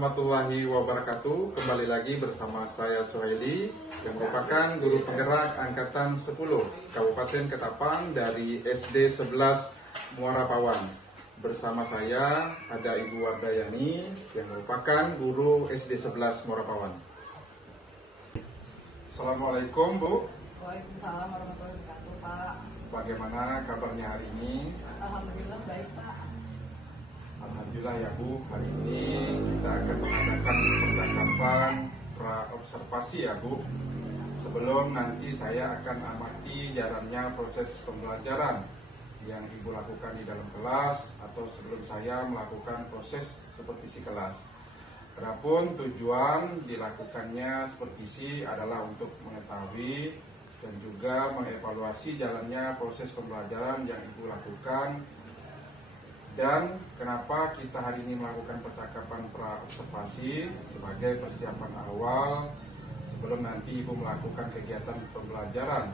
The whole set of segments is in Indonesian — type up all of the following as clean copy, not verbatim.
warahmatullahi wabarakatuh. Kembali lagi bersama saya Suhaili yang merupakan guru penggerak angkatan 10 Kabupaten Ketapang dari SD 11 Muara Pawan. Bersama saya ada Ibu Wardayani yang merupakan guru SD 11 Muara Pawan. Assalamualaikum Bu. Waalaikumsalam warahmatullahi wabarakatuh Pak. Bagaimana kabarnya hari ini? Alhamdulillah baik Pak. Alhamdulillah ya Bu, hari ini kita akan mengadakan percakapan pra-observasi ya Bu. Sebelum nanti saya akan amati jalannya proses pembelajaran yang Ibu lakukan di dalam kelas atau sebelum saya melakukan proses supervisi kelas. Adapun tujuan dilakukannya supervisi adalah untuk mengetahui dan juga mengevaluasi jalannya proses pembelajaran yang Ibu lakukan. Dan kenapa kita hari ini melakukan percakapan pra-observasi sebagai persiapan awal sebelum nanti Ibu melakukan kegiatan pembelajaran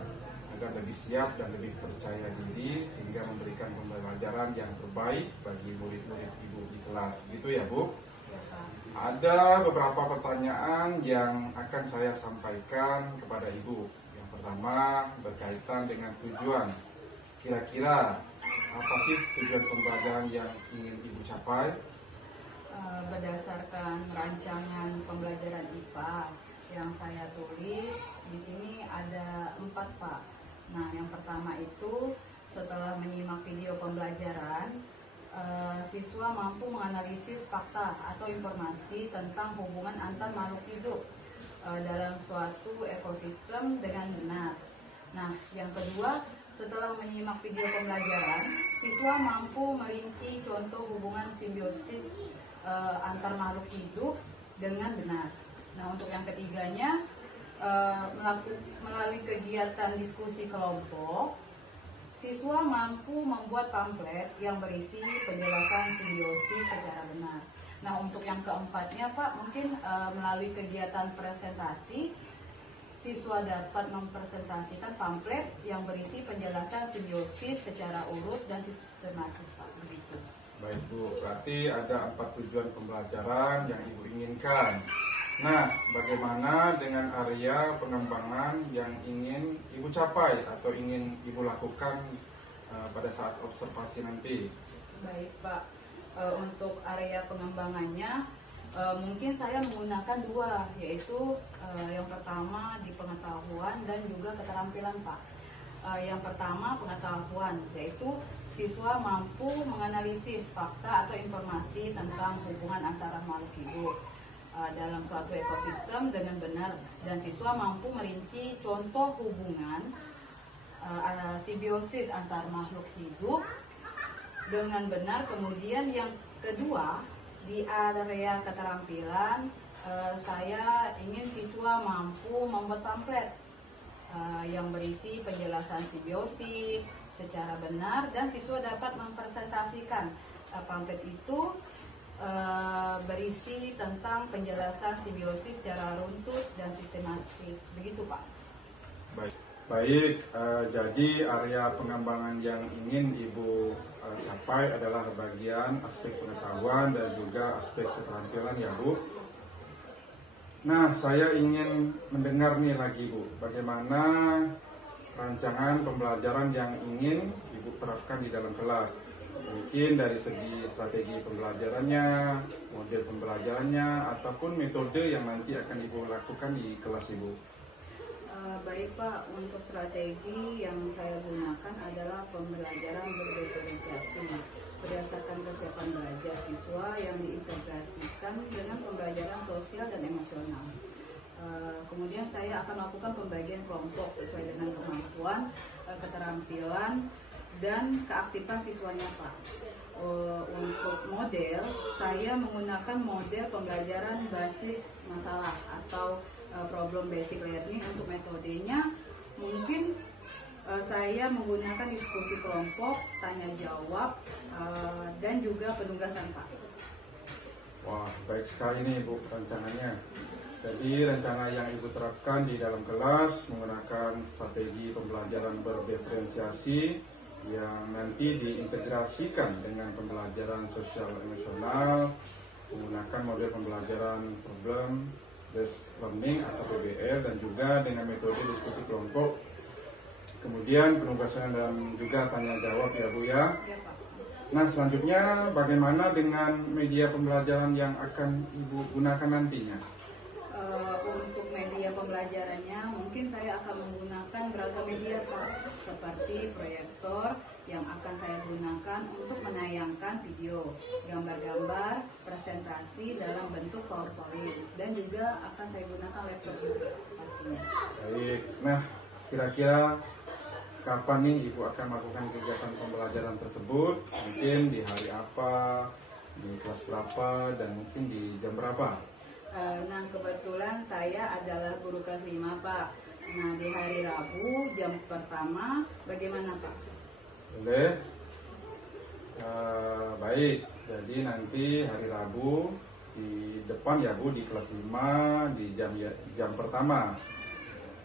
agar lebih siap dan lebih percaya diri sehingga memberikan pembelajaran yang terbaik bagi murid-murid Ibu di kelas. Gitu ya Bu? Ya, Pak. Ada beberapa pertanyaan yang akan saya sampaikan kepada Ibu. Yang pertama berkaitan dengan tujuan. Kira-kira apa sih tujuan pembelajaran yang ingin Ibu capai? Berdasarkan rancangan pembelajaran IPA yang saya tulis, di sini ada 4 Pak. Nah, yang pertama itu setelah menyimak video pembelajaran, siswa mampu menganalisis fakta atau informasi tentang hubungan antar makhluk hidup dalam suatu ekosistem dengan benar. Nah, yang kedua, setelah menyimak video pembelajaran, siswa mampu merinci contoh hubungan simbiosis antar makhluk hidup dengan benar. Nah, untuk yang ketiganya, melalui kegiatan diskusi kelompok, siswa mampu membuat pamflet yang berisi penjelasan simbiosis secara benar. Nah, untuk yang keempatnya Pak, mungkin melalui kegiatan presentasi, siswa dapat mempresentasikan pamflet yang berisi penjelasan simbiosis secara urut dan sistematis Pak. Begitu. Baik Bu, berarti ada 4 tujuan pembelajaran yang Ibu inginkan. Nah, bagaimana dengan area pengembangan yang ingin Ibu capai atau ingin Ibu lakukan pada saat observasi nanti? Baik Pak, untuk area pengembangannya mungkin saya menggunakan 2, yaitu yang pertama di pengetahuan dan juga keterampilan Pak. Yang pertama pengetahuan, yaitu siswa mampu menganalisis fakta atau informasi tentang hubungan antara makhluk hidup dalam suatu ekosistem dengan benar, dan siswa mampu merinci contoh hubungan simbiosis antar makhluk hidup dengan benar. Kemudian yang kedua, di area keterampilan, saya ingin siswa mampu membuat pamflet yang berisi penjelasan simbiosis secara benar, dan siswa dapat mempresentasikan pamflet itu berisi tentang penjelasan simbiosis secara runtut dan sistematis. Begitu Pak. Baik, jadi area pengembangan yang ingin Ibu capai adalah bagian aspek pengetahuan dan juga aspek keterampilan ya Bu. Nah, saya ingin mendengar nih lagi Bu, bagaimana rancangan pembelajaran yang ingin Ibu terapkan di dalam kelas. Mungkin dari segi strategi pembelajarannya, model pembelajarannya, ataupun metode yang nanti akan Ibu lakukan di kelas Ibu. Baik Pak, untuk strategi yang saya gunakan adalah pembelajaran berdiferensiasi berdasarkan kesiapan belajar siswa yang diintegrasikan dengan pembelajaran sosial dan emosional. Kemudian saya akan melakukan pembagian kelompok sesuai dengan kemampuan, keterampilan, dan keaktifan siswanya Pak. Untuk model, saya menggunakan model pembelajaran basis masalah atau problem basic learning. Untuk metodenya mungkin saya menggunakan diskusi kelompok, tanya jawab, dan juga penugasan Pak. Wah, baik sekali nih Bu rancangannya. Jadi rencana yang Ibu terapkan di dalam kelas menggunakan strategi pembelajaran berdiferensiasi yang nanti diintegrasikan dengan pembelajaran sosial emosional menggunakan model pembelajaran problem based learning atau PBL dan juga dengan metode diskusi kelompok. Kemudian penugasan dan juga tanya jawab ya Bu ya. Ya Pak. Nah selanjutnya bagaimana dengan media pembelajaran yang akan Ibu gunakan nantinya? Untuk media pembelajarannya mungkin saya akan menggunakan beragam media Pak, seperti proyektor yang akan saya gunakan untuk menayangkan video, gambar-gambar, presentasi dalam bentuk PowerPoint, dan juga akan saya gunakan laptop juga pastinya. Baik, nah kira-kira kapan nih Ibu akan melakukan kegiatan pembelajaran tersebut? Mungkin di hari apa, di kelas berapa, dan mungkin di jam berapa? Nah kebetulan saya adalah guru kelas 5 Pak. Nah di hari Rabu jam pertama bagaimana Pak? Boleh. Baik, jadi nanti hari Rabu di depan ya Bu, di kelas 5 di jam pertama.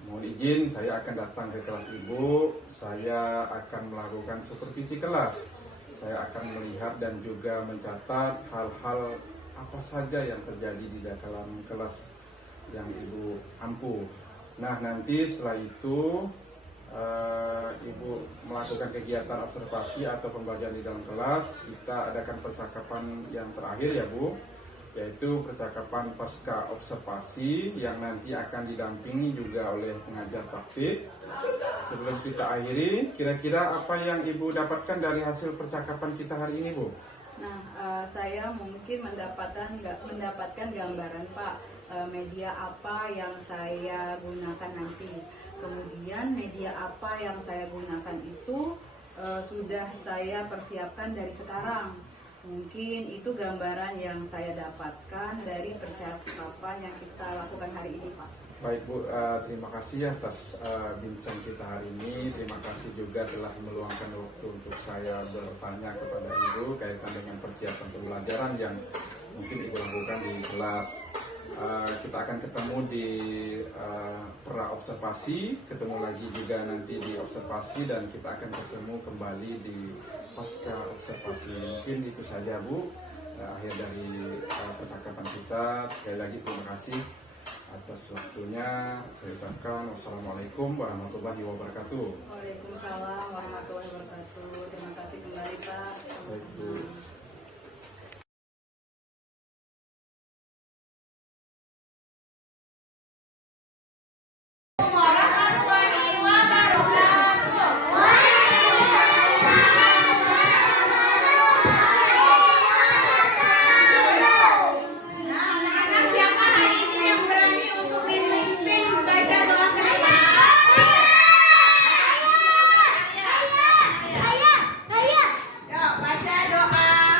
Mohon izin saya akan datang ke kelas Ibu, saya akan melakukan supervisi kelas. Saya akan melihat dan juga mencatat hal-hal apa saja yang terjadi di dalam kelas yang Ibu ampu. Nah nanti setelah itu Ibu melakukan kegiatan observasi atau pembelajaran di dalam kelas. Kita adakan percakapan yang terakhir ya Bu, yaitu percakapan pasca observasi yang nanti akan didampingi juga oleh pengajar praktik. Sebelum kita akhiri, kira-kira apa yang Ibu dapatkan dari hasil percakapan kita hari ini Bu? Nah, saya mungkin mendapatkan gambaran Pak, media apa yang saya gunakan nanti. Kemudian media apa yang saya gunakan itu sudah saya persiapkan dari sekarang. Mungkin itu gambaran yang saya dapatkan dari percakapan yang kita lakukan hari ini Pak. Baik Bu, terima kasih atas bincang kita hari ini. Terima kasih juga telah meluangkan waktu untuk saya bertanya kepada Ibu kaitan dengan persiapan pembelajaran yang mungkin Ibu lakukan di kelas. Kita akan ketemu di pra-observasi, ketemu lagi juga nanti di observasi, dan kita akan ketemu kembali di pasca observasi. Mungkin itu saja Bu, akhir dari percakapan kita. Sekali lagi terima kasih atas waktunya. Saya ucapkan wassalamualaikum warahmatullahi wabarakatuh. Waalaikumsalam warahmatullahi wabarakatuh. Terima kasih kembali Pak. Baik Bu. Baca doa.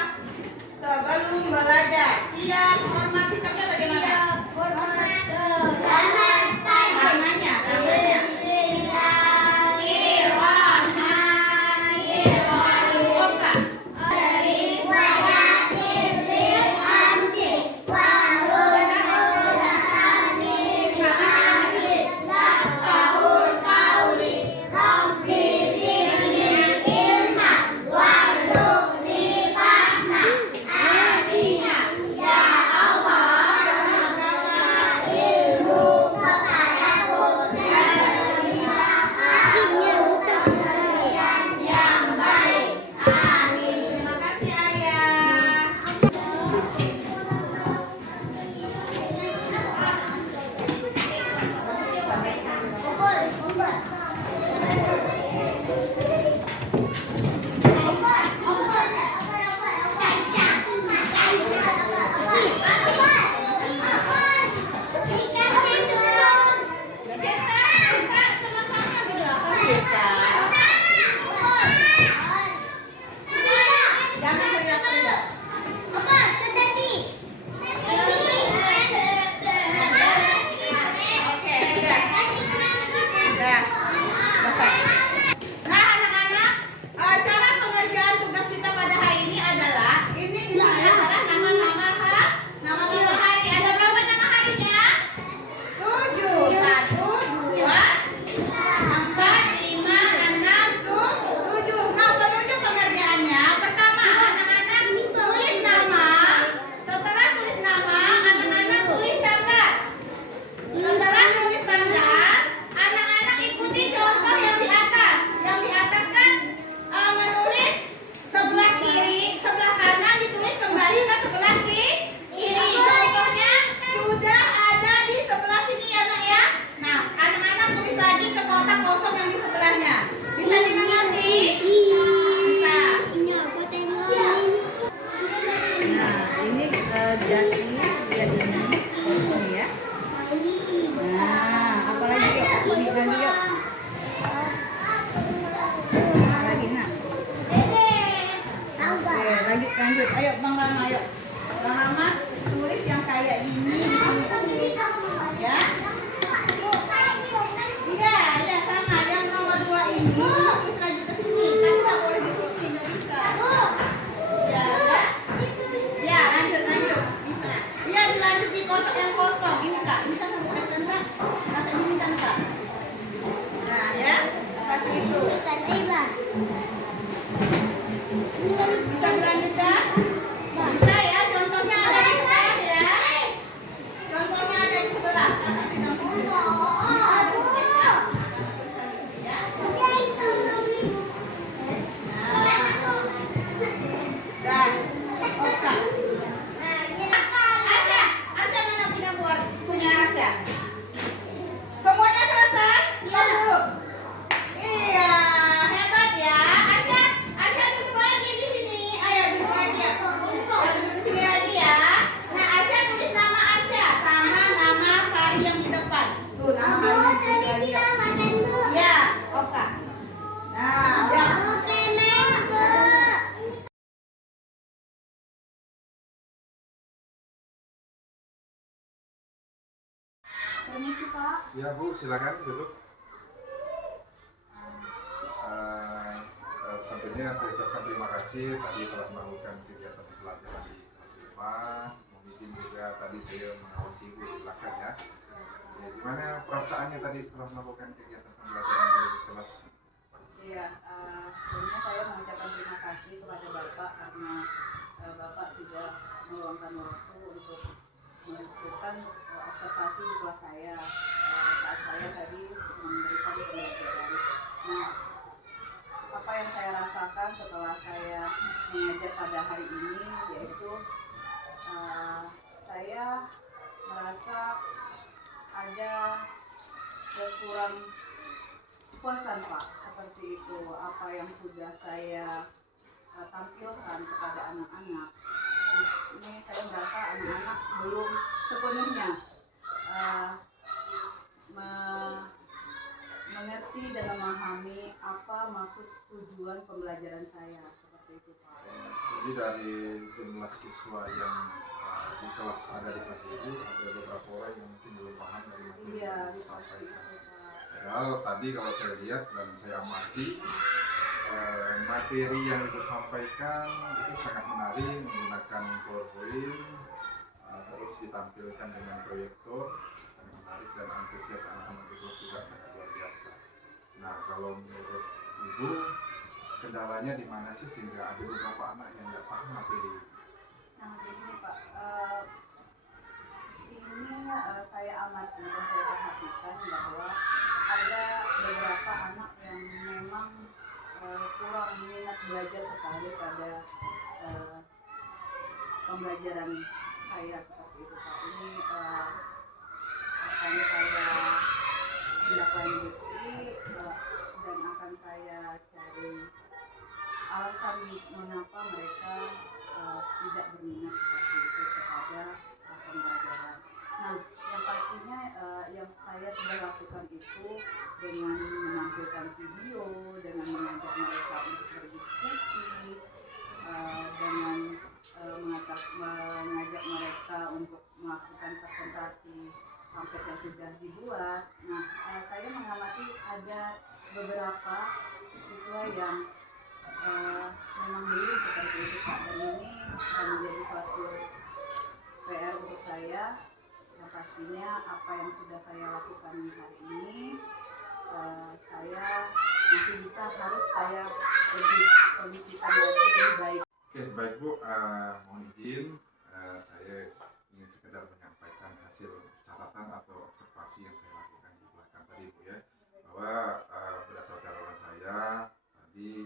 Permisi Pak. Ya Bu, silakan duduk. Tentunya saya ucapkan terima kasih tadi telah melakukan kegiatan pembelajaran di kelas 5. Mohon izin juga tadi saya mengawasi Ibu di belakang ya. Ya, gimana perasaannya tadi setelah melakukan kegiatan pembelajaran di kelas? Iya, sebelumnya saya mengucapkan terima kasih kepada Bapak karena Bapak sudah meluangkan waktu untuk melakukan observasi di kelas saya saat saya tadi memberikan pembelajaran. Nah, apa yang saya rasakan setelah saya mengajar pada hari ini yaitu saya merasa ada kurang puasan Pak, seperti itu apa yang sudah saya tampilkan kepada anak-anak. Ini saya merasa anak-anak belum sepenuhnya mengerti dan memahami apa maksud tujuan pembelajaran saya, seperti itu Pak. Jadi dari jumlah siswa yang di kelas ada di kelas Ibu ada beberapa orang yang mungkin belum paham dari materi yang disampaikan. Padahal tadi kalau saya lihat dan saya amati materi yang Ibu sampaikan itu sangat menarik, menggunakan PowerPoint, terus ditampilkan dengan proyektor, sangat menarik dan antusias anak-anak itu juga sangat luar biasa. Nah, kalau menurut Ibu kendalanya di mana sih sehingga ada beberapa anak yang nggak paham materi? Nah, begini Pak, ini saya amati dan saya perhatikan bahwa ada beberapa anak yang memang kurang minat belajar sekali pada pembelajaran saya, seperti itu Pak. Ini akan saya tindak lanjuti dan akan saya cari alasan mengapa mereka tidak berminat seperti itu kepada pembelajaran. Nah, yang pastinya yang saya sudah lakukan itu dengan menampilkan video, dengan mengajak mereka untuk berdiskusi, dengan mengajak mereka untuk melakukan presentasi pamflet yang sudah dibuat. Nah, saya mengamati ada beberapa siswa yang memang belum seperti itu Pak, dan ini menjadi suatu PR untuk saya. Yang pastinya apa yang sudah saya lakukan hari ini saya masih bisa, harus saya lebih kondisikan lebih baik. Oke, baik Bu, mohon izin saya ingin sekedar menyampaikan hasil catatan atau observasi yang saya lakukan di belakang tadi Bu ya, bahwa berdasarkan catatan saya tadi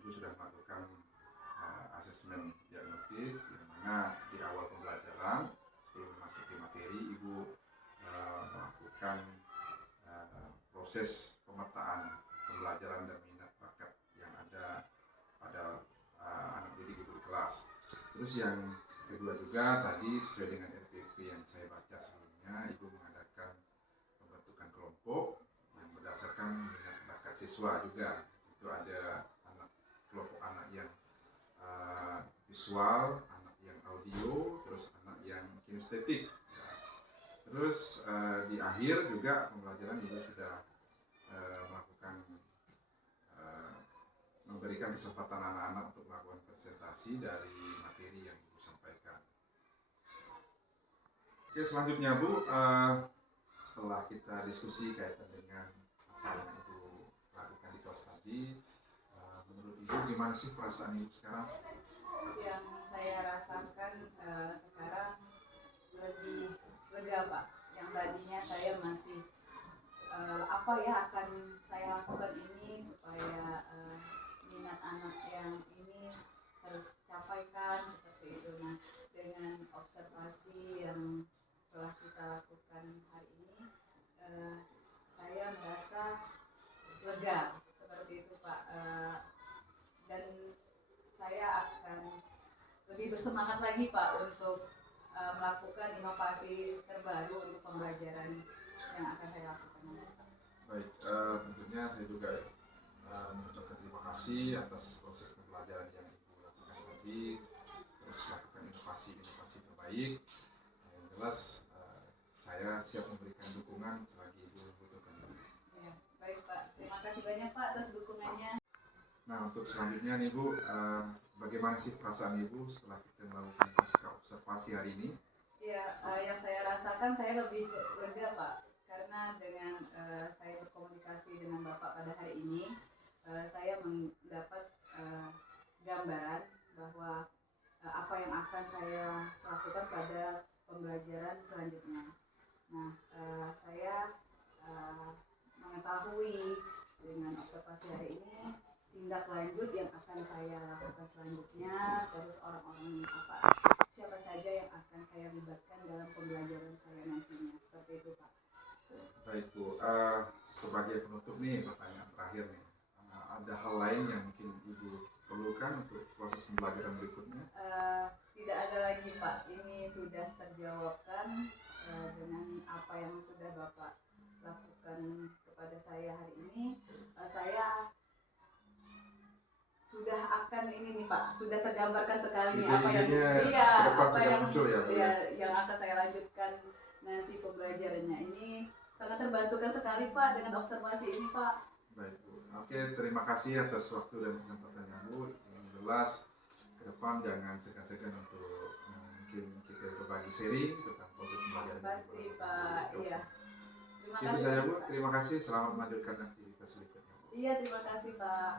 Ibu sudah melakukan asesmen diagnostis yang mana di awal pembelajaran sebelum memasuki materi Ibu melakukan proses pemetaan pembelajaran dan minat bakat yang ada pada anak didik Ibu di kelas. Terus yang kedua juga tadi sesuai dengan RPP yang saya baca sebelumnya, Ibu mengadakan pembentukan kelompok yang berdasarkan minat bakat siswa juga. Itu ada kelompok anak yang visual, anak yang audio, terus anak yang kinestetik. Ya. Terus di akhir juga pembelajaran Ibu sudah melakukan memberikan kesempatan anak-anak untuk melakukan presentasi dari materi yang Ibu sampaikan. Oke, selanjutnya Bu, setelah kita diskusi kaitan dengan apa yang Ibu lakukan di kelas tadi, menurut Ibu gimana sih perasaan Ibu sekarang? Yang saya rasakan sekarang lebih lega Pak. Yang tadinya saya masih apa ya akan saya lakukan ini supaya minat anak yang ini tercapaikan, seperti itu. Nah, dengan observasi yang telah kita lakukan hari ini, saya merasa lega, seperti itu Pak. Dan saya akan lebih bersemangat lagi Pak untuk melakukan inovasi terbaru untuk pembelajaran yang akan saya lakukan. Baik, tentunya saya juga mengucapkan terima kasih atas proses pembelajaran yang Ibu lakukan tadi, terus lakukan inovasi-inovasi terbaik. Yang jelas saya saya siap memberikan dukungan selagi Ibu membutuhkan. Ya, baik Pak. Terima kasih banyak Pak atas dukungannya. Nah, untuk selanjutnya nih Bu, bagaimana sih perasaan Ibu setelah kita melakukan pasca observasi hari ini? Ya, yang saya rasakan saya lebih lega Pak, karena dengan saya berkomunikasi dengan Bapak pada hari ini, saya mendapat gambaran bahwa apa yang akan saya lakukan pada pembelajaran selanjutnya. Nah, saya mengetahui dengan observasi hari ini tindak lanjut yang akan saya lakukan selanjutnya, terus orang-orang siapa saja yang akan saya libatkan dalam pembelajaran saya nantinya, seperti itu Pak. Baik Bu, sebagai penutup nih pertanyaan terakhir nih, ada hal lain yang mungkin Ibu perlukan untuk proses pembelajaran berikutnya? Tidak ada lagi Pak, ini sudah terjawabkan dengan apa yang sudah Bapak lakukan kepada saya hari ini. Saya sudah akan ini nih Pak, sudah tergambarkan sekali nih apa yang apa yang muncul ya, Bu, yang akan saya lanjutkan nanti pembelajarannya. Ini sangat terbantukan sekali Pak dengan observasi ini Pak. Baik Bu, oke, terima kasih atas waktu dan kesempatannya Bu. Yang jelas ke depan jangan segan-segan untuk mungkin kita berbagi sharing tentang proses pembelajaran. Pasti Pak, iya. Terima kasih. Itu saja Bu, terima kasih. Selamat melanjutkan aktivitas berikutnya Bu. Iya, terima kasih Pak.